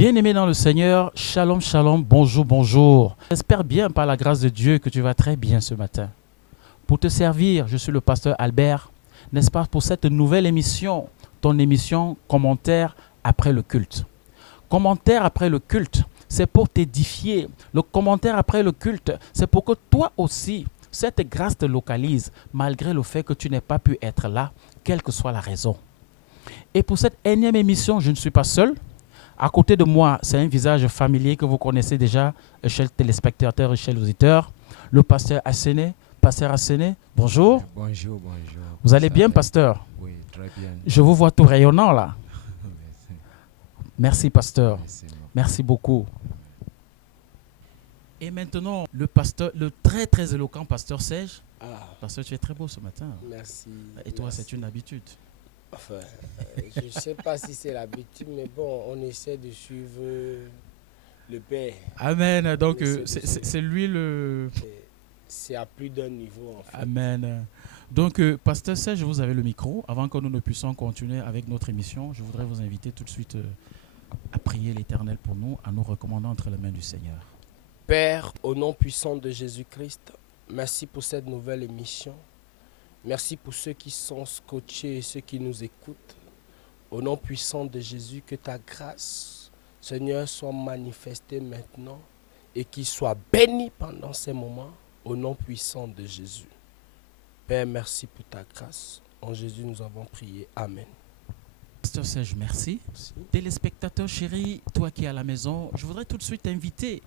Bien-aimé dans le Seigneur, shalom, shalom, bonjour, bonjour. J'espère bien par la grâce de Dieu que tu vas très bien ce matin. Pour te servir, je suis le pasteur Albert, n'est-ce pas, pour cette nouvelle émission, ton émission Commentaire après le culte. Commentaire après le culte, c'est pour t'édifier. Le commentaire après le culte, c'est pour que toi aussi, cette grâce te localise, malgré le fait que tu n'aies pas pu être là, quelle que soit la raison. Et pour cette énième émission, je ne suis pas seul. À côté de moi, c'est un visage familier que vous connaissez déjà, chers téléspectateurs et chers auditeurs. Le pasteur Asséné. Pasteur Asséné, bonjour. Bonjour, bonjour. Vous allez bien, pasteur? Oui, très bien. Je vous vois tout rayonnant là. Merci, pasteur. Merci. Merci beaucoup. Et maintenant, le pasteur, le très très éloquent pasteur Serge. Pasteur, tu es très beau ce matin. Merci. Et toi, merci. c'est une habitude. Enfin, je ne sais pas si c'est l'habitude, mais bon, on essaie de suivre le Père. Amen. Donc, Mais c'est lui le... C'est à plus d'un niveau, en fait. Amen. Donc, pasteur Serge, vous avez le micro. Avant que nous ne puissions continuer avec notre émission, je voudrais vous inviter tout de suite à prier l'Éternel pour nous, à nous recommander entre les mains du Seigneur. Père, au nom puissant de Jésus-Christ, merci pour cette nouvelle émission. Merci pour ceux qui sont scotchés et ceux qui nous écoutent. Au nom puissant de Jésus, que ta grâce, Seigneur, soit manifestée maintenant et qu'il soit béni pendant ces moments. Au nom puissant de Jésus. Père, merci pour ta grâce. En Jésus, nous avons prié. Amen. Pasteur Serge, merci. Merci. Téléspectateur chéri, toi qui es à la maison, je voudrais tout de suite t'inviter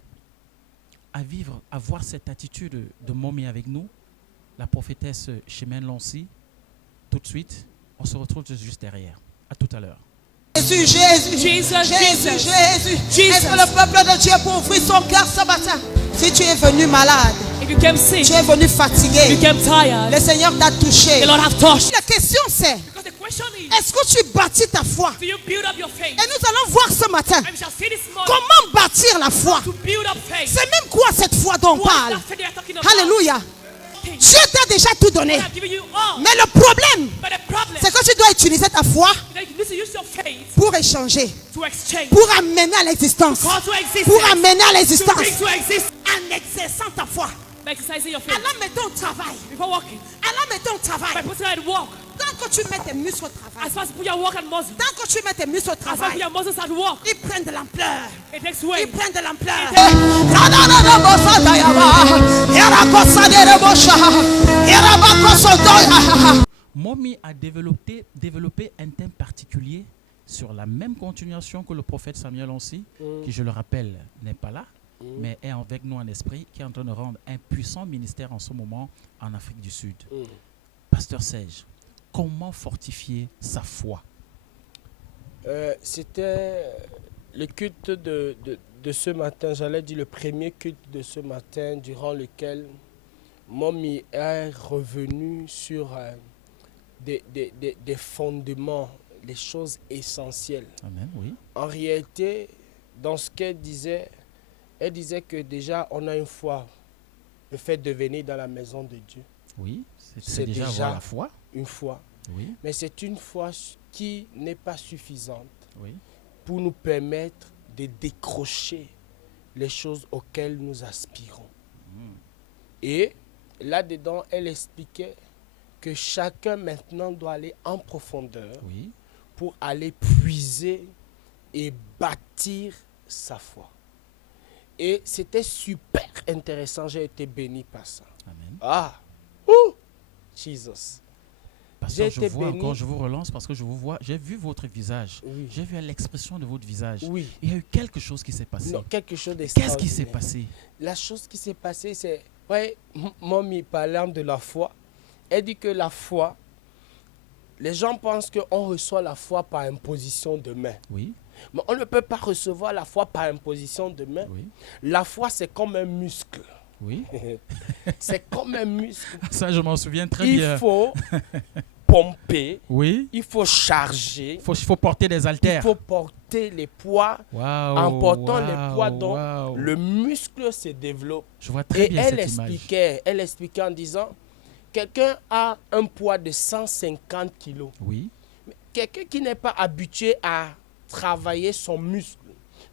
à vivre, à voir cette attitude de momie avec nous, la prophétesse Chimène Lancy. Tout de suite, on se retrouve juste derrière. À tout à l'heure. Jésus, Jésus, Jesus, Jésus, Jesus. Jésus. Jesus. Est-ce que le peuple de Dieu peut ouvrir son cœur ce matin? Si tu es venu malade, If you came sick, tu es venu if you fatigué, came tired, le Seigneur t'a touché. the Lord have touched. La question c'est, Because the question is, est-ce que tu bâtis ta foi? do you build up your faith? Et nous allons voir ce matin And we shall see this morning comment bâtir la foi. to build up faith. C'est même quoi cette foi dont on What is parle? that faith they are talking about? Alléluia. Things. Dieu t'a déjà tout donné. I have given you all. Mais le problème, But the problem c'est que tu dois utiliser ta foi is that you need to use your faith pour échanger, to exchange. pour amener à l'existence, Call to existence. pour amener à To l'existence. bring to exist. En exerçant ta foi. By exercising your faith. Alors mettons au travail. Before walking. Alors mettons au By travail. putting it at work. Tant que tu mets tes muscles au travail, As far as you put your work and muscle. tant que tu mets tes muscles au As far as you travail, put your muscles at work. ils prennent de l'ampleur. It takes Ils weight. prennent de l'ampleur. Mommy a développé un thème particulier sur la même continuation que le prophète Samuel Lancy, qui, je le rappelle, n'est pas là, mais est avec nous en esprit, qui est en train de rendre un puissant ministère en ce moment en Afrique du Sud. Pasteur Serge, comment fortifier sa foi? C'était le culte de ce matin, j'allais dire le premier culte de ce matin, durant lequel Mommy est revenu sur des fondements, les choses essentielles. Amen, oui. En réalité, dans ce qu'elle disait que déjà on a une foi, le fait de venir dans la maison de Dieu, Oui, C'est c'est déjà déjà- avoir la foi. une foi. Oui, Mais c'est une foi qui n'est pas suffisante oui. pour nous permettre de décrocher les choses auxquelles nous aspirons. Et là-dedans, elle expliquait que chacun maintenant doit aller en profondeur Oui, pour aller puiser et bâtir sa foi. Et c'était super intéressant, j'ai été béni par ça. amen. Ah, ouh, Jesus. Pasteur, J'ai été je vois béni. encore, je vous relance parce que je vous vois, j'ai vu votre visage, Oui. j'ai vu l'expression de votre visage. Oui. Il y a eu quelque chose qui s'est passé. Non, quelque chose Qu'est-ce d'extraordinaire. qui s'est passé? La chose qui s'est passée, c'est, ouais, Mommy parlant de la foi, elle dit que la foi, les gens pensent qu'on reçoit la foi par imposition de main. Oui, Mais on ne peut pas recevoir la foi par imposition de main. oui, La foi, c'est comme un muscle. oui. C'est comme un muscle. Ça, je m'en souviens très Il bien. faut pomper, Oui, il faut charger, il faut porter des il haltères. faut porter les poids. Waouh, En portant les waouh, poids, donc, waouh. le muscle se développe. Je vois très Et bien elle cette image. expliquait en disant, quelqu'un a un poids de 150 kilos. Oui, Quelqu'un qui n'est pas habitué à travailler son muscle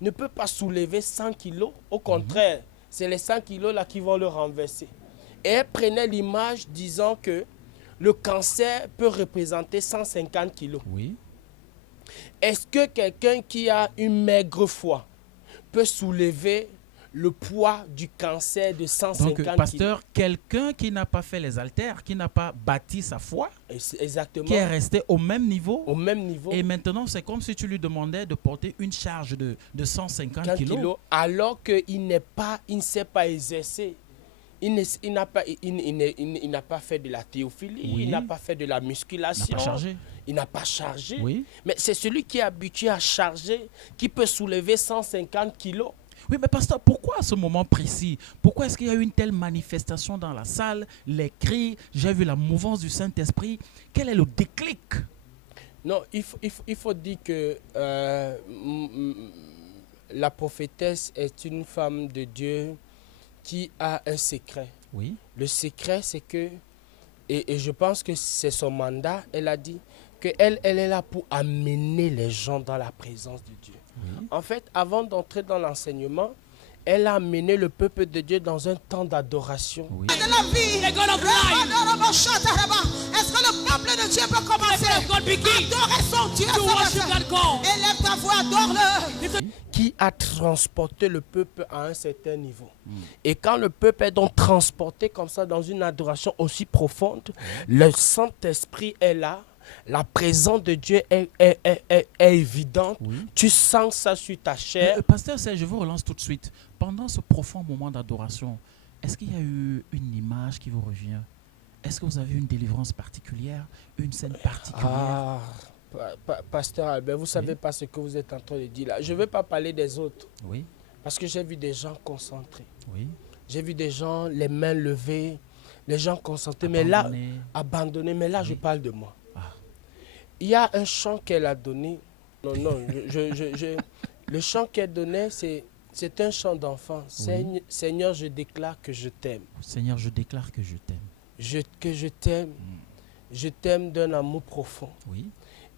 ne peut pas soulever 100 kilos. Au contraire, c'est les 100 kilos là qui vont le renverser. Et elle prenait l'image disant que le cancer peut représenter 150 kilos. Oui. Est-ce que quelqu'un qui a une maigre foi peut soulever le poids du cancer de 150 Donc, kilos? pasteur, quelqu'un qui n'a pas fait les haltères, qui n'a pas bâti sa foi, Exactement. qui est resté au même niveau, Au même niveau. et maintenant, c'est comme si tu lui demandais de porter une charge de 150 15 kilos. kilos, alors qu'il ne sait pas exercer. Il n'a pas fait de la théophilie, Oui. il n'a pas fait de la Il n'a musculation. pas chargé. Il n'a pas chargé. Oui. Mais c'est celui qui est habitué à charger, qui peut soulever 150 kilos. Oui, mais pasteur, pourquoi à ce moment précis? Pourquoi est-ce qu'il y a eu une telle manifestation dans la salle? Les cris, j'ai vu la mouvance du Saint-Esprit. Quel est le déclic? Non, il faut dire que la prophétesse est une femme de Dieu qui a un secret. Oui. Le secret, c'est que, et je pense que c'est son mandat, elle a dit qu'elle est là pour amener les gens dans la présence de Dieu. Oui. En fait, avant d'entrer dans l'enseignement, elle a amené le peuple de Dieu dans un temps d'adoration. Oui. De la vie. The God of life. Est-ce que le peuple de Dieu peut The commencer God of God begin adorer son Dieu to ce worship matin? that God. Élève ta voix, adore-le. Qui a transporté le peuple à un certain niveau. Et quand le peuple est donc transporté comme ça dans une adoration aussi profonde, le Saint-Esprit est là, la présence de Dieu est évidente, Oui. tu sens ça sur ta chair. Pasteur Serge, je vous relance tout de suite. Pendant ce profond moment d'adoration, est-ce qu'il y a eu une image qui vous revient? Est-ce que vous avez une délivrance particulière, une scène particulière? Pasteur Albert, vous ne savez pas ce que vous êtes en train de dire là. Je ne veux pas parler des autres, Oui, parce que j'ai vu des gens concentrés. oui. J'ai vu des gens, les mains levées, les gens concentrés, mais là, Abandonné. abandonnés. Mais là, je Oui. parle de moi. Ah. Il y a un chant qu'elle a donné. Non, le chant qu'elle donnait, c'est un chant d'enfant. Oui. Seigneur, je déclare que je t'aime. Seigneur, je déclare que je t'aime. Que je t'aime. Je t'aime d'un amour profond. Oui.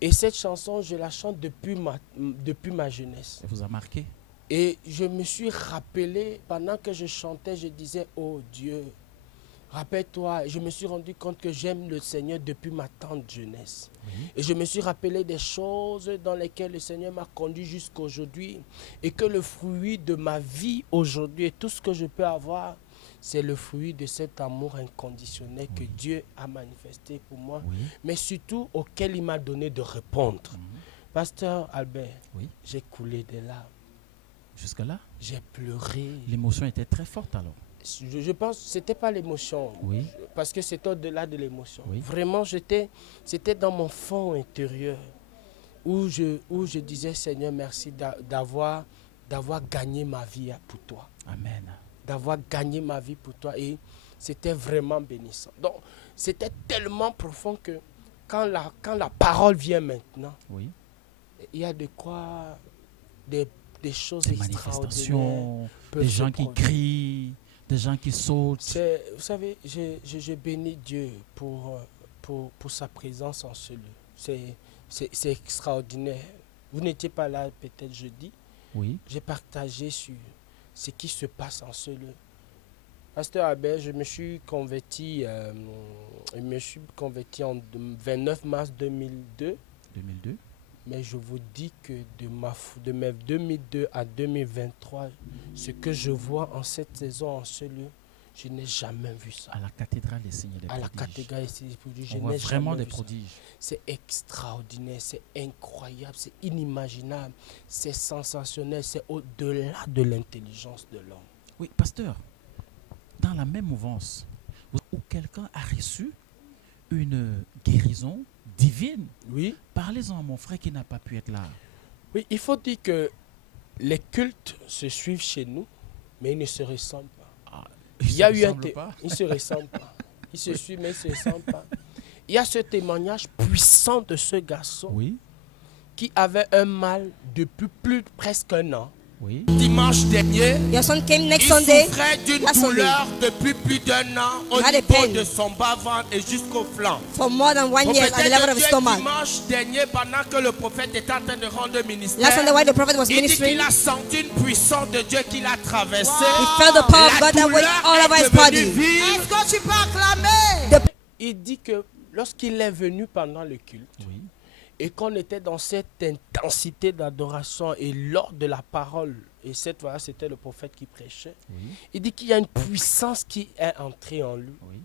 Et cette chanson, je la chante depuis ma jeunesse. Ça vous a marqué? Et je me suis rappelé, pendant que je chantais, je disais, oh Dieu, rappelle-toi, je me suis rendu compte que j'aime le Seigneur depuis ma tendre jeunesse. Oui. Et je me suis rappelé des choses dans lesquelles le Seigneur m'a conduit jusqu'à aujourd'hui. Et que le fruit de ma vie aujourd'hui et tout ce que je peux avoir, c'est le fruit de cet amour inconditionnel que Dieu a manifesté pour moi, Oui. mais surtout auquel il m'a donné de répondre. Pasteur Albert, Oui. j'ai coulé des larmes, Jusque-là, j'ai pleuré. l'émotion était très forte alors. Je pense que ce n'était pas l'émotion, Oui. parce que c'était au-delà de l'émotion. Oui. Vraiment, c'était dans mon fond intérieur où je disais, Seigneur, merci d'avoir gagné ma vie pour toi. Amen. D'avoir gagné ma vie pour toi. Et c'était vraiment bénissant. Donc, c'était tellement profond que quand la parole vient maintenant, Oui. il y a de quoi, des choses Des extraordinaires. manifestations, peuvent des se gens qui produire. crient, des gens qui sautent. Vous savez, je bénis Dieu pour sa présence en ce lieu. C'est extraordinaire. Vous n'étiez pas là peut-être jeudi. Oui. J'ai partagé sur ce qui se passe en ce lieu. Pasteur Albert, je me suis converti en 29 mars 2002. 2002. Mais je vous dis que de mes 2002 à 2023, ce que je vois en cette saison, en ce lieu, je n'ai jamais vu ça. À la cathédrale des signes et des À la prodiges. cathédrale ici, je On voit n'ai vraiment jamais des vu ça. prodiges. C'est extraordinaire, c'est incroyable, c'est inimaginable, c'est sensationnel, c'est au-delà de l'intelligence de l'homme. Oui, pasteur, dans la même mouvance, où quelqu'un a reçu une guérison divine, Oui, parlez-en à mon frère qui n'a pas pu être là. oui, il faut dire que les cultes se suivent chez nous, mais ils ne se ressemblent pas. Ah, Il y a eu un pas. ils ne se ressemblent pas. Ils se suivent, mais ils ne se ressemblent pas. Il y a ce témoignage puissant de ce garçon Oui, qui avait un mal depuis presque un an. Oui. Dimanche dernier, Your son came next il Sunday. souffrait d'une Last Sunday. douleur depuis plus d'1 an au Had a niveau pain. de son bas-ventre et jusqu'au flanc. For more than 1 year at the level of his stomach. Dimanche dernier, pendant que le prophète était en train de rendre ministère, Last Sunday while the prophet was il dit ministering, qu'il a senti une puissance de Dieu qui l'a traversé. he felt the power of La God that went douleur all est over his devenue body. vive. Est-ce que tu peux acclamer? Il dit que lorsqu'il est venu pendant le culte, Oui. et qu'on était dans cette intensité d'adoration et lors de la parole, et cette fois c'était le prophète qui prêchait, Oui. il dit qu'il y a une puissance qui est entrée en lui. Oui.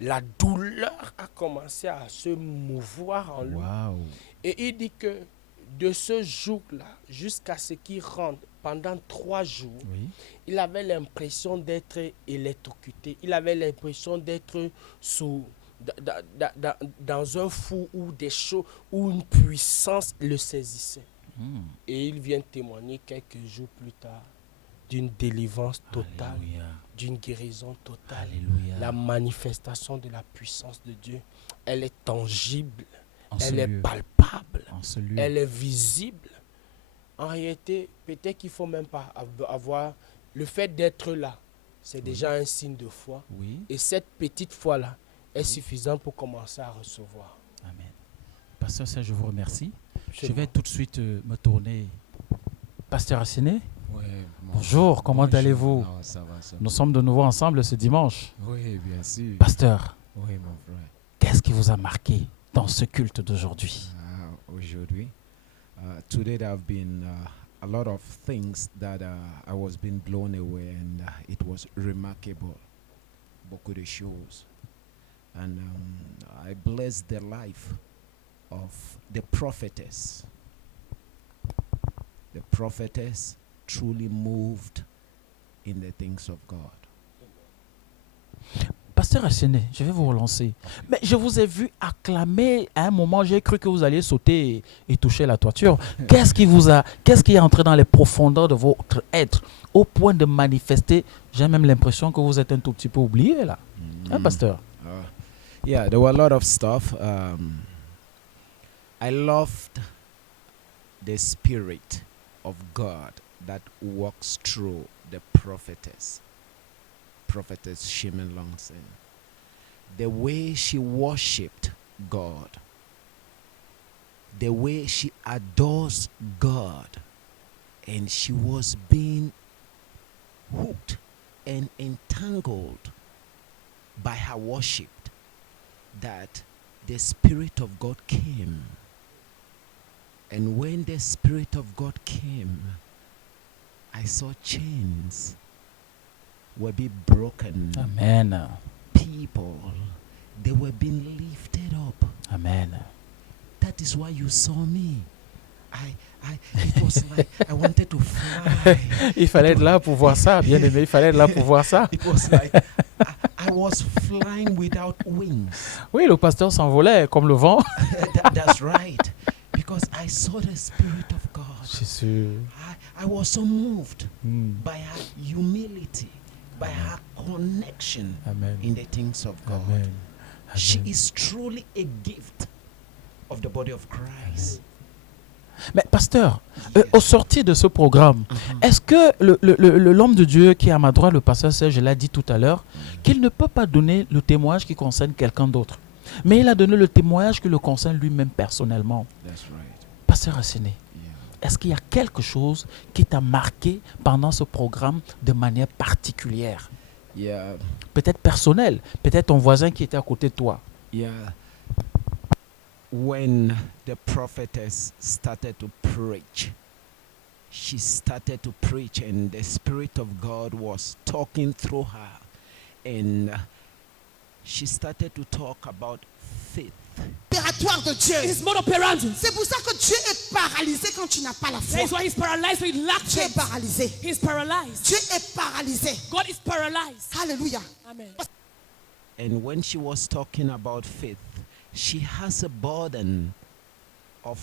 La douleur a commencé à se mouvoir en lui. Waouh. Et il dit que de ce jour-là jusqu'à ce qu'il rentre, pendant 3 jours, Oui. il avait l'impression d'être électrocuté. Il avait l'impression d'être dans un fou ou des choses où une puissance le saisissait. Et il vient témoigner quelques jours plus tard d'une délivrance totale, Alléluia. d'une guérison totale. Alléluia. La manifestation de la puissance de Dieu, elle est tangible, En ce elle est lieu. palpable, En ce lieu. elle est visible. En réalité, peut-être qu'il ne faut même pas avoir le fait d'être là. C'est déjà un signe de foi. Oui. Et cette petite foi-là est suffisante pour commencer à recevoir. Amen. Pasteur Serge, je vous remercie. C'est Je vais bon. tout de suite me tourner. Pasteur Assiné, Oui, bonjour, comment allez-vous? Non, ça va, ça va. Nous sommes de nouveau ensemble ce dimanche. Oui, bien sûr. Pasteur, Oui, mon frère. qu'est-ce qui vous a marqué dans ce culte d'aujourd'hui? Aujourd'hui, today there have been a lot of things that I was being blown away, and it was remarkable. Beaucoup de choses. And I bless the life of the prophetess. The prophetess truly moved in the things of God. Pasteur Assiné, je vais vous relancer. Mais je vous ai vu acclamer. À un moment, j'ai cru que vous alliez sauter et toucher la toiture. Qu'est-ce qui est entré dans les profondeurs de votre être au point de manifester? J'ai même l'impression que vous êtes un tout petit peu oublié là. Hein, pasteur? Yeah, there were a lot of stuff. I loved the spirit of God that walks through the prophetess Shimen Longson. The way she worshipped God, the way she adores God, and she was being hooked and entangled by her worship, that the Spirit of God came. And when the Spirit of God came, I saw chains were being broken. Amen. People, they were being lifted up. Amen. That is why you saw me. It was like I wanted to fly. Il fallait être là pour voir ça, bien aimé. Il fallait être là pour voir ça. It was like I was flying without wings. Oui, le pasteur s'envolait comme le vent. That's right. Because I saw the Spirit of God. C'est sûr. I was so moved Mm. by her humility, by her connection Amen. in the things of God. Amen. She Amen. is truly a gift of the body of Christ. Mais pasteur, au sortir de ce programme, est-ce que l'homme de Dieu qui est à ma droite, le pasteur Serge, l'a dit tout à l'heure, qu'il ne peut pas donner le témoignage qui concerne quelqu'un d'autre, mais il a donné le témoignage qui le concerne lui-même personnellement. That's right. Pasteur Assiné, Yeah. est-ce qu'il y a quelque chose qui t'a marqué pendant ce programme de manière particulière? Yeah. Peut-être personnel, peut-être ton voisin qui était à côté de toi. Yeah. When the prophetess started to preach, she started to preach, and the Spirit of God was talking through her. And she started to talk about faith. Opératoire de Dieu. His mode operandi. C'est pour ça que Dieu est paralysé quand tu n'as pas la foi. That is why he's paralyzed when he lacks Dieu est faith. paralysé. He's paralyzed. Dieu est paralysé. God is paralyzed. Alléluia. Amen. And when she was talking about faith, she has a burden of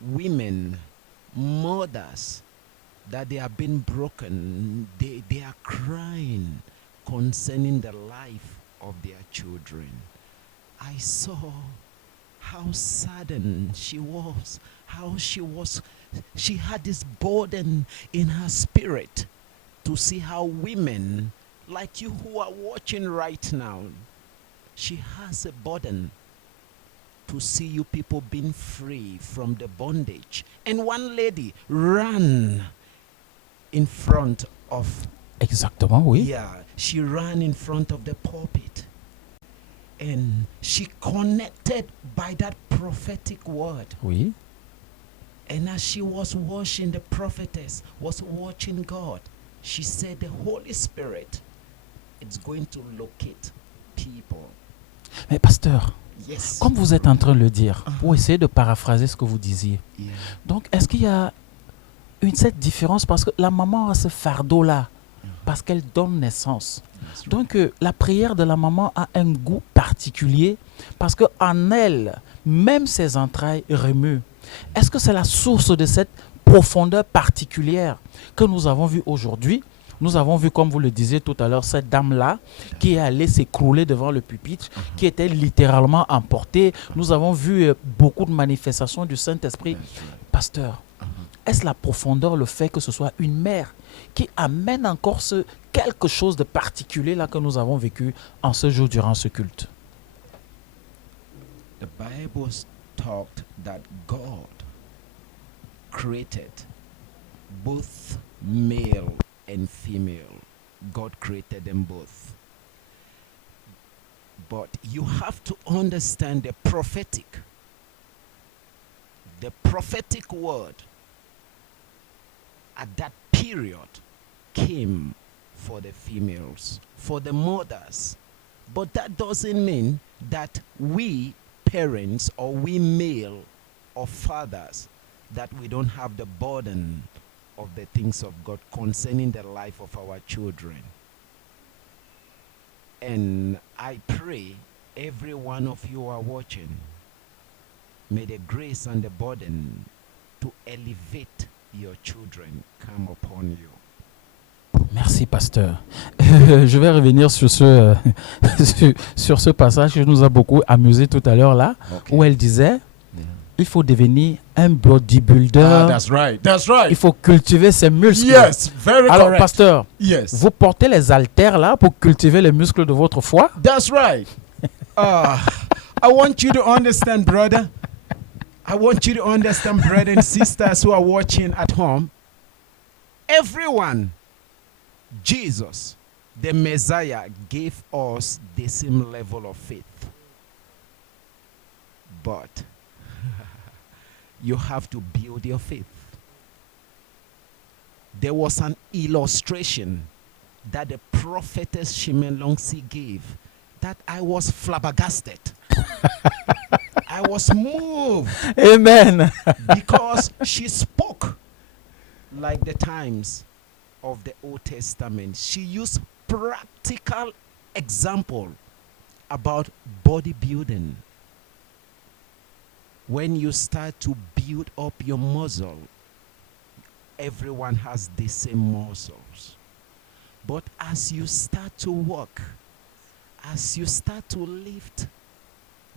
women, mothers, that they have been broken. They are crying concerning the life of their children. I saw how saddened she was, how she was she had this burden in her spirit to see how women like you who are watching right now, she has a burden to see you people being free from the bondage. And one lady ran in front of, Exactement, oui. yeah, she ran in front of the pulpit. And she connected by that prophetic word. Oui. And as she was watching, the prophetess was watching God. She said, the Holy Spirit is going to locate people. Mais pasteur, Yes. comme vous êtes en train de le dire, pour essayer de paraphraser ce que vous disiez, Yeah. donc est-ce qu'il y a cette différence parce que la maman a ce fardeau-là, parce qu'elle donne naissance. That's right. Donc la prière de la maman a un goût particulier parce qu'en elle, même ses entrailles remuent. Est-ce que c'est la source de cette profondeur particulière que nous avons vue aujourd'hui? Nous avons vu, comme vous le disiez tout à l'heure, cette dame-là qui est allée s'écrouler devant le pupitre, qui était littéralement emportée. Nous avons vu beaucoup de manifestations du Saint-Esprit. That's right. Pasteur, est-ce la profondeur, le fait que ce soit une mère qui amène encore quelque chose de particulier là que nous avons vécu en ce jour durant ce culte? The Bible talked that God created both male and female. God created them both. But you have to understand the prophetic. The prophetic word at that period came for the females, for the mothers. But that doesn't mean that we parents or we male or fathers that we don't have the burden of the things of God concerning the life of our children. And I pray every one of you are watching, may the grace and the burden to elevate your children come upon you. Merci, pasteur. Je vais revenir sur sur ce passage qui nous a beaucoup amusé tout à l'heure là, Okay. où elle disait, Yeah. il faut devenir un bodybuilder, That's right. That's right. il faut cultiver ses muscles. Yes, very Alors, correct. pasteur, Yes. vous portez les haltères là pour cultiver les muscles de votre foi? That's right. I want you to understand, brother. I want you to understand, brothers and sisters who are watching at home. Everyone, Jesus, the Messiah, gave us the same level of faith. But you have to build your faith. There was an illustration that the prophetess Shimelongsi gave that I was flabbergasted. I was moved Amen. because she spoke like the times of the Old Testament. She used practical example about bodybuilding. When you start to build up your muscle, everyone has the same muscles. But as you start to work, as you start to lift,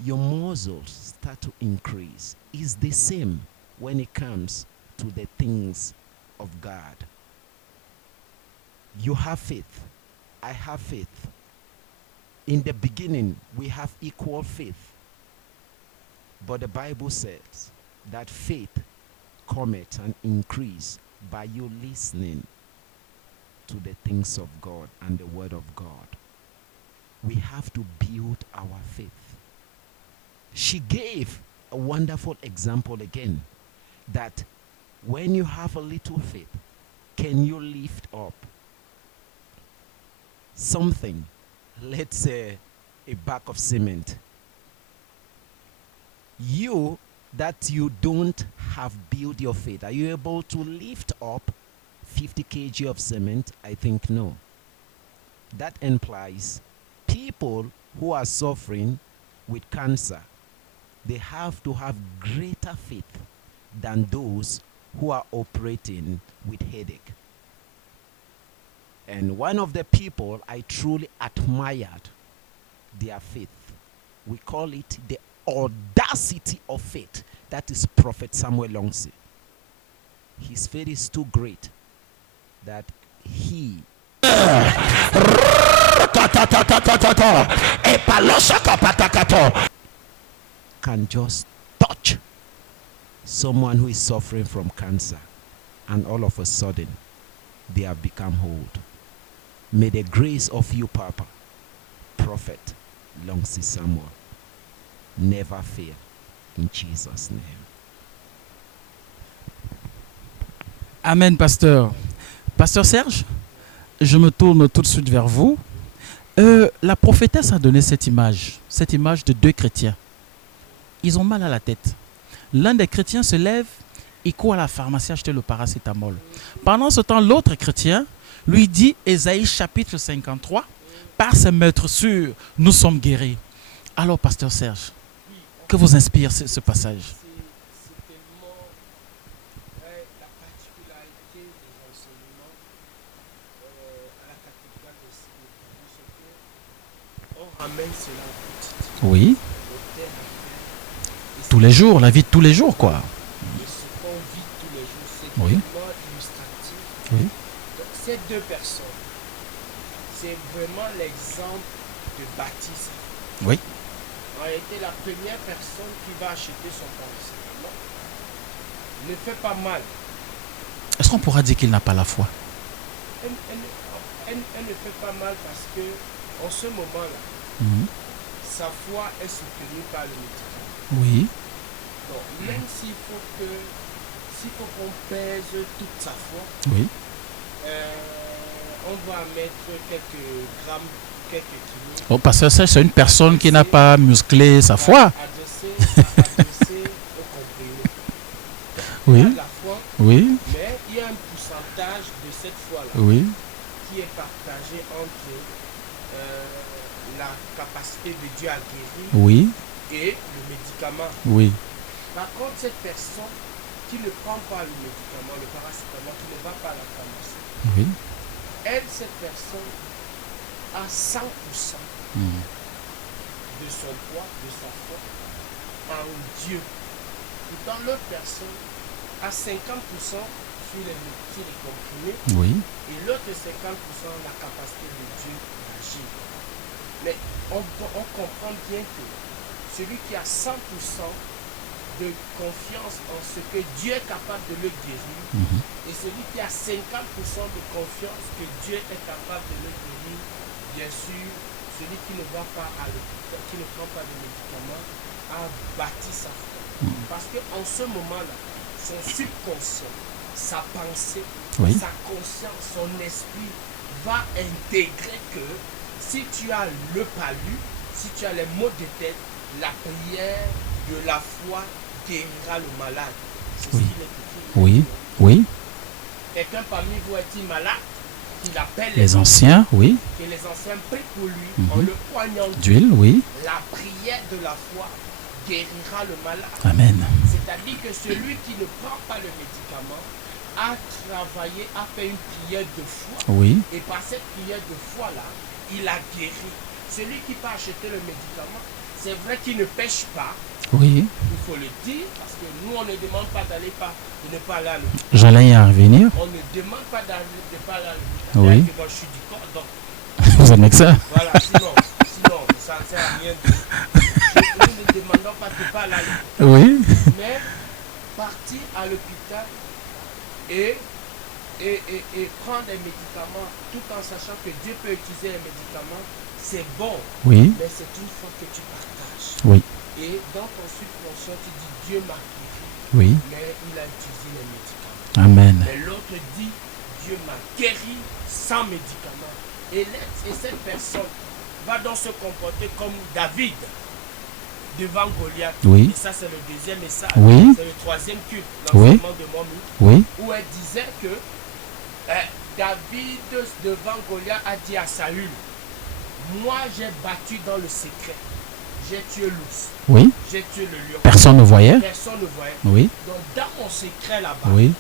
your muscles start to increase. It's the same when it comes to the things of God. You have faith. I have faith. In the beginning, we have equal faith. But the Bible says that faith cometh and increase by you listening to the things of God and the word of God. We have to build our faith. She gave a wonderful example again that when you have a little faith, can you lift up something, let's say a bag of cement? You that you don't have built your faith, are you able to lift up 50 kg of cement? I think no. That implies people who are suffering with cancer, they have to have greater faith than those who are operating with headache. And one of the people I truly admired their faith, we call it the audacity of faith. That is Prophet Samuel Longsi. His faith is too great that he can just touch someone who is suffering from cancer, and all of a sudden they have become whole. May the grace of you, Papa, Prophet Longsi Samuel, never fail, in Jesus' name. Amen, pasteur. Pasteur Serge, je me tourne tout de suite vers vous. La prophétesse a donné cette image de deux chrétiens. Ils ont mal à la tête. L'un des chrétiens se lève, il court à la pharmacie acheter le paracétamol. Pendant ce temps, l'autre chrétien lui dit, Ésaïe chapitre 53, par ses maîtres sûrs, nous sommes guéris. Alors, pasteur Serge, que vous inspire ce passage? C'est tellement la particularité des enseignements à la cathédrale de Sydney. On ramène cela au quotidien. Oui, Au terre à terre. Et tous les jours, la vie de tous les jours, quoi. Et ce qu'on vit tous les jours, c'est Oui. tellement illustratif. Oui. Donc, ces deux personnes, c'est vraiment l'exemple de Baptiste. Oui. En réalité, la première personne qui va acheter son paracétamol ne fait pas mal. Est-ce qu'on pourra dire qu'il n'a pas la foi? Elle ne fait pas mal parce que en ce moment-là, sa foi est soutenue par le médicament. Oui. Donc, même s'il faut qu'on pèse toute sa foi, Oui. on va mettre quelques grammes, quelques kilos. Oh, pasteur Serge, c'est une personne qui n'a pas musclé sa foi. Adressé au comprimé. Oui. Il y a de la foi, Oui. mais il y a un pourcentage de cette foi-là Oui. qui est partagé entre la capacité de Dieu à guérir Oui. et le médicament. Oui. Par contre, cette personne qui ne prend pas le médicament, le paracétamol, qui ne va pas à la pharmacie, Oui. elle, cette personne, a 100% de son poids, de sa foi en Dieu. Pourtant, l'autre personne a 50% sur les comprimés Oui. et l'autre 50% la capacité de Dieu d'agir. Mais on comprend bien que celui qui a 100% de confiance en ce que Dieu est capable de le guérir et celui qui a 50% de confiance que Dieu est capable de le guérir, bien sûr, celui qui ne va pas à l'hôpital, qui ne prend pas de médicaments, a bâti sa foi. Parce qu'en ce moment-là, son subconscient, sa pensée, Oui. sa conscience, son esprit va intégrer que si tu as le palu, si tu as les maux de tête, la prière de la foi guérira le malade. C'est Oui. ce qu'il est écrit. Oui. Oui. Quelqu'un parmi vous est-il malade? Qu'il appelle Les anciens, oui. que les anciens prient pour lui en le poignant D'huile, oui. La prière de la foi guérira le malade. Amen. C'est-à-dire que celui qui ne prend pas le médicament a travaillé, a fait une prière de foi. Oui. Et par cette prière de foi-là, il a guéri. Celui qui peut acheter le médicament, c'est vrai qu'il ne pêche pas. Oui. Il faut le dire, parce que nous, on ne demande pas de ne pas aller à l'hôpital. J'allais y en revenir. On ne demande pas de ne pas aller à l'hôpital. Oui. Moi, je suis du corps, donc Vous êtes médecin? voilà, sinon, ça ne sert à rien de... Nous ne demandons pas de ne pas aller à l'hôpital. Oui. Mais partir à l'hôpital et prendre des médicaments tout en sachant que Dieu peut utiliser les médicaments, c'est bon. Oui. Mais c'est une fois que tu partages. Oui. Et dans ton subconscient, tu dis Dieu m'a guéri, Oui. mais il a utilisé les médicaments. Amen. Mais l'autre dit Dieu m'a guéri sans médicaments. Et cette personne va donc se comporter comme David devant Goliath. Oui. Et ça, c'est le deuxième message. Oui. C'est le troisième culte, Oui. l'enseignement de Momi, Oui. où elle disait que David, devant Goliath, a dit à Saül, moi j'ai battu dans le secret. J'ai tué l'ours. Oui. J'ai tué le lion. Personne ne voyait. Personne ne voyait. Oui. Donc dans mon secret là-bas, Oui.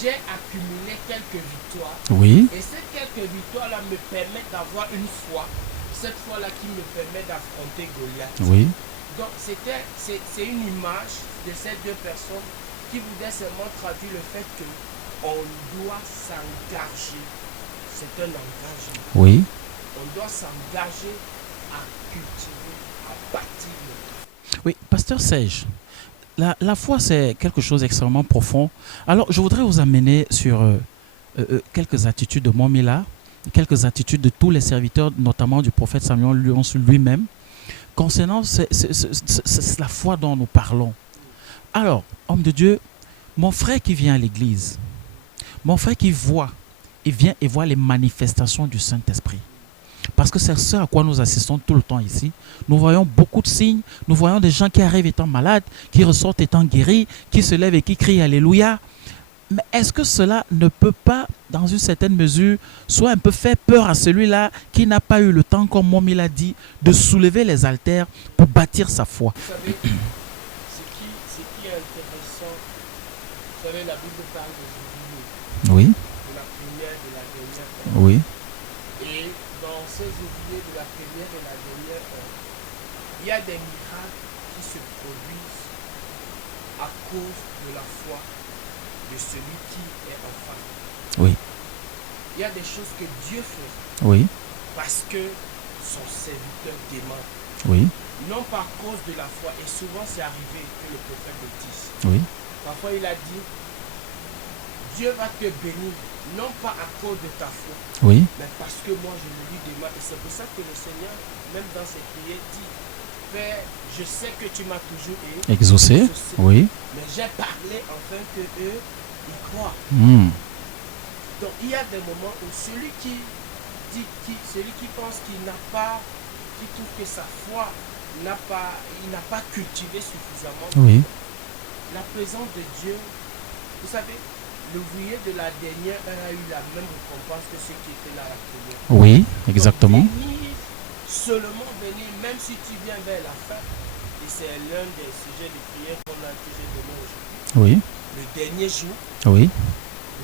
j'ai accumulé quelques victoires. Oui. Et ces quelques victoires-là me permettent d'avoir une foi. Cette foi-là qui me permet d'affronter Goliath. Oui. Donc c'est une image de ces deux personnes qui voulaient seulement traduire le fait que on doit s'engager. C'est un engagement. Oui. On doit s'engager à cultiver, à bâtir. Oui, pasteur Serge, la foi, c'est quelque chose d'extrêmement profond. Alors, je voudrais vous amener sur quelques attitudes de Momila, quelques attitudes de tous les serviteurs, notamment du prophète Samuel lui-même, concernant la foi dont nous parlons. Alors, homme de Dieu, mon frère qui vient à l'église, mon frère qui voit, il vient et voit les manifestations du Saint-Esprit. Parce que c'est ce à quoi nous assistons tout le temps ici. Nous voyons beaucoup de signes, nous voyons des gens qui arrivent étant malades, qui ressortent étant guéris, qui se lèvent et qui crient Alléluia. Mais est-ce que cela ne peut pas, dans une certaine mesure, soit un peu faire peur à celui-là qui n'a pas eu le temps, comme Momi l'a dit, de soulever les haltères pour bâtir sa foi? Vous savez, ce qui est intéressant, vous savez, la Bible parle des oubliés, Oui, de la première, de la dernière heure. oui, Et dans ces oubliés de la première et la dernière heure, il y a des miracles qui se produisent à cause de la foi de celui qui est enfant. oui, Il y a des choses que Dieu fait oui, parce que son serviteur demande. oui, Non pas à cause de la foi. Et souvent c'est arrivé que le prophète le dise. oui, Parfois il a dit, Dieu va te bénir, non pas à cause de ta foi, oui, mais parce que moi je le lui demande. Et c'est pour ça que le Seigneur, même dans ses prières, dit, Père, je sais que tu m'as toujours exaucé, oui, mais j'ai parlé afin que eux y croient. Donc il y a des moments où celui qui pense qu'il n'a pas, qui trouve que sa foi il n'a pas cultivé suffisamment, oui, la présence de Dieu, vous savez, l'ouvrier de la dernière heure a eu la même récompense que ceux qui étaient là à la première. oui, exactement. Donc, seulement venir, même si tu viens vers la fin, et c'est l'un des sujets de prière que j'ai donné aujourd'hui, Oui, le dernier jour, oui,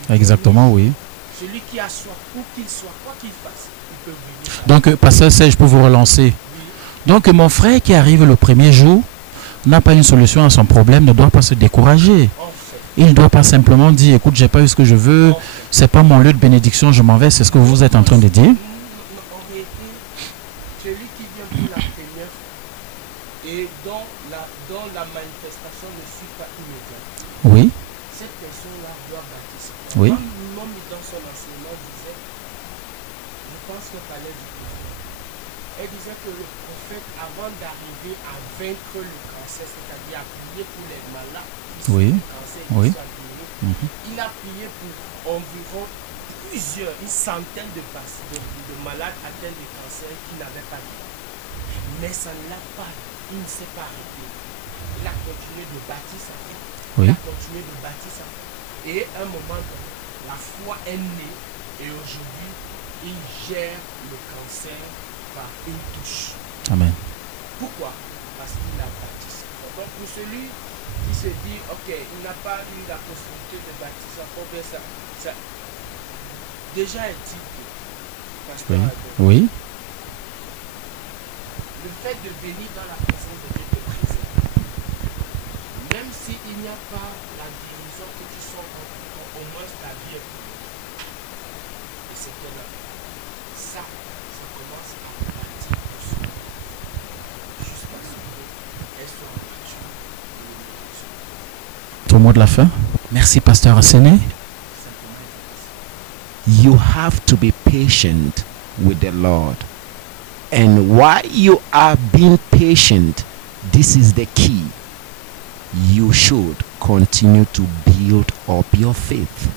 exactement, oui. celui qui a soif, où qu'il soit, quoi qu'il fasse, il peut venir. Donc, pasteur Serge, pour vous relancer. Donc, mon frère qui arrive le premier jour n'a pas une solution à son problème, ne doit pas se décourager. En fait, Il ne doit pas simplement dire, écoute, j'ai pas eu ce que je veux, c'est pas mon lieu de bénédiction, je m'en vais. C'est ce que vous êtes en train de dire. en réalité, celui qui vient pour la première fois et dont la manifestation ne suit pas immédiatement, Oui, cette personne-là doit bâtir. Oui. L'homme dans son enseignement disait, je pense qu'elle parlait du prophète. Elle disait que le prophète, avant d'arriver à vaincre le cancer, c'est-à-dire à prier pour les malades, Oui. le cancer, Oui. qui soient guéris, il a prié pour environ une centaine de malades atteints de cancer qui n'avaient pas de dents. Mais ça ne l'a pas, il ne s'est pas arrêté. Il a continué de bâtir sa foi. Oui. Il a continué de bâtir sa foi. Et à un moment donné, la foi est née et aujourd'hui, il gère le cancer par une touche. amen. Pourquoi? Parce qu'il a bâti sa foi. Donc pour celui qui se dit, ok, il n'a pas eu la possibilité de bâtir sa foi, bien ça déjà est-il que, Oui, Pasteur Albert, oui, le fait de venir dans la présence de Dieu te préserve. Même s'il n'y a pas la guérison que tu sens au moins ta vie est pure. Et c'est que là, ça commence à bâtir doucement. Jusqu'à ce qu'elle soit mature. tout le mot de la fin. Merci, pasteur Asséné. You have to be patient with the Lord. And while you are being patient, this is the key. You should continue to build up your faith.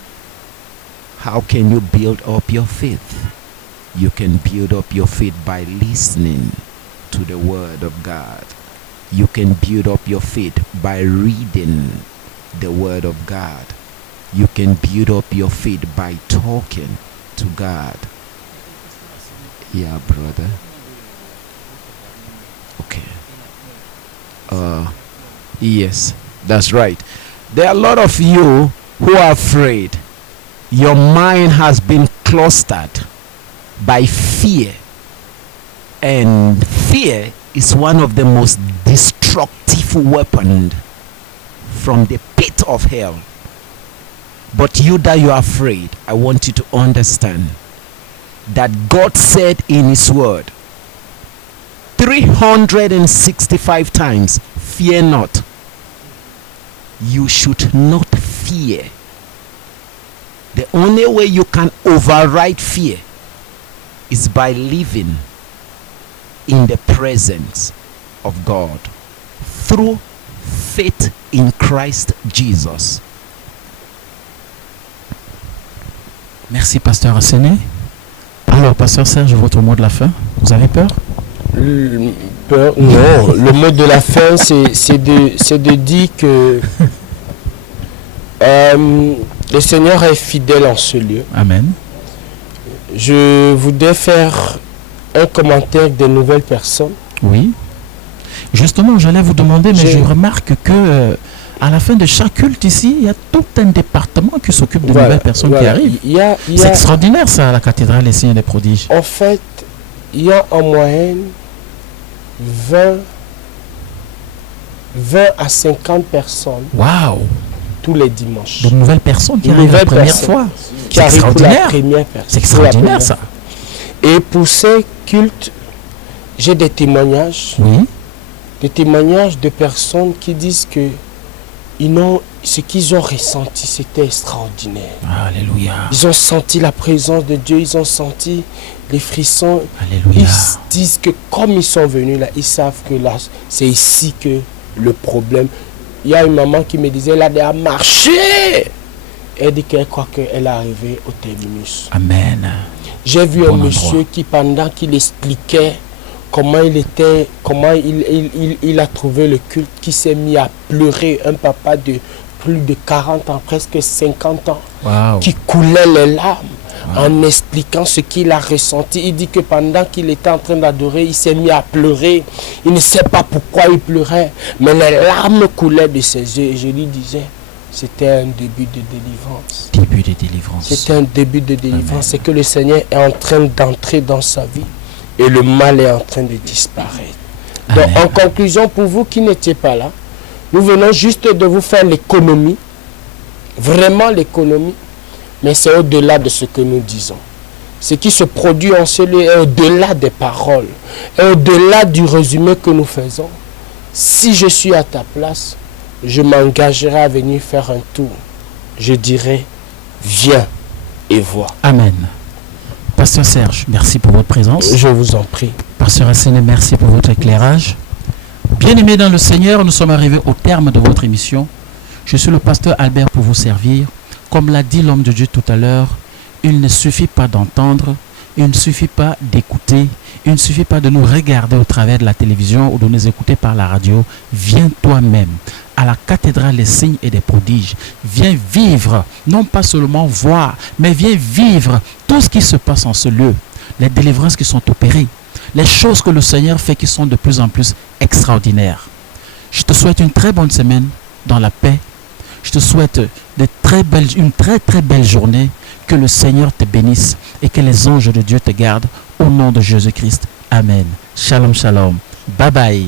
How can you build up your faith? You can build up your faith by listening to the Word of God. You can build up your faith by reading the Word of God. You can build up your faith by talking to God. Yeah, brother. Okay. Yes, that's right. There are a lot of you who are afraid. Your mind has been clustered by fear. And fear is one of the most destructive weapons from the pit of hell. But you that you are afraid, I want you to understand that God said in his word 365 times, fear not. You should not fear. The only way you can override fear is by living in the presence of God through faith in Christ Jesus. Merci, pasteur Asséné. Alors, pasteur Serge, votre mot de la fin. Vous avez peur? Peur, non, le mot de la fin, c'est de dire que le Seigneur est fidèle en ce lieu. Amen. Je voudrais faire un commentaire des nouvelles personnes. Oui. Justement, j'allais vous demander, mais je remarque que à la fin de chaque culte ici, il y a tout un département qui s'occupe de nouvelles personnes qui arrivent. C'est extraordinaire ça, à la cathédrale des signes et des prodiges. En fait, il y a en moyenne 20 à 50 personnes. Waouh! Tous les dimanches. De nouvelles personnes qui arrivent la première fois. Qui arrivent pour la première personne. C'est extraordinaire ça. Et pour ces cultes, j'ai des témoignages. Oui. Des témoignages de personnes qui disent que ce qu'ils ont ressenti, c'était extraordinaire. Alléluia. Ils ont senti la présence de Dieu, ils ont senti les frissons. Alléluia. Ils disent que comme ils sont venus là, ils savent que là, c'est ici que le problème. Il y a une maman qui me disait, elle a déjà marché. Elle dit qu'elle croit qu'elle est arrivée au terminus. Amen. J'ai vu un monsieur qui, pendant qu'il expliquait comment il a trouvé le culte, qui s'est mis à pleurer, un papa de plus de 40 ans, presque 50 ans, wow, qui coulait les larmes en expliquant ce qu'il a ressenti. Il dit que pendant qu'il était en train d'adorer, il s'est mis à pleurer. Il ne sait pas pourquoi il pleurait, mais les larmes coulaient de ses yeux. Et je lui disais, c'était un début de délivrance. Début de délivrance. C'était un début de délivrance. C'est que le Seigneur est en train d'entrer dans sa vie et le mal est en train de disparaître. Donc, en conclusion, pour vous qui n'étiez pas là, nous venons juste de vous faire l'économie, vraiment l'économie, mais c'est au-delà de ce que nous disons. Ce qui se produit en ce lieu est au-delà des paroles, est au-delà du résumé que nous faisons. Si je suis à ta place, je m'engagerai à venir faire un tour. Je dirai, viens et vois. Amen. Pasteur Serge, merci pour votre présence. Je vous en prie. Pasteur Asséné, merci pour votre éclairage. Bien-aimés dans le Seigneur, nous sommes arrivés au terme de votre émission. Je suis le pasteur Albert pour vous servir. Comme l'a dit l'homme de Dieu tout à l'heure, il ne suffit pas d'entendre, il ne suffit pas d'écouter, il ne suffit pas de nous regarder au travers de la télévision ou de nous écouter par la radio. Viens toi-même à la cathédrale des signes et des prodiges. Viens vivre, non pas seulement voir, mais viens vivre tout ce qui se passe en ce lieu. Les délivrances qui sont opérées, les choses que le Seigneur fait qui sont de plus en plus extraordinaires. Je te souhaite une très bonne semaine dans la paix. Je te souhaite une très très belle journée. Que le Seigneur te bénisse et que les anges de Dieu te gardent au nom de Jésus-Christ. Amen. Shalom, shalom. Bye bye.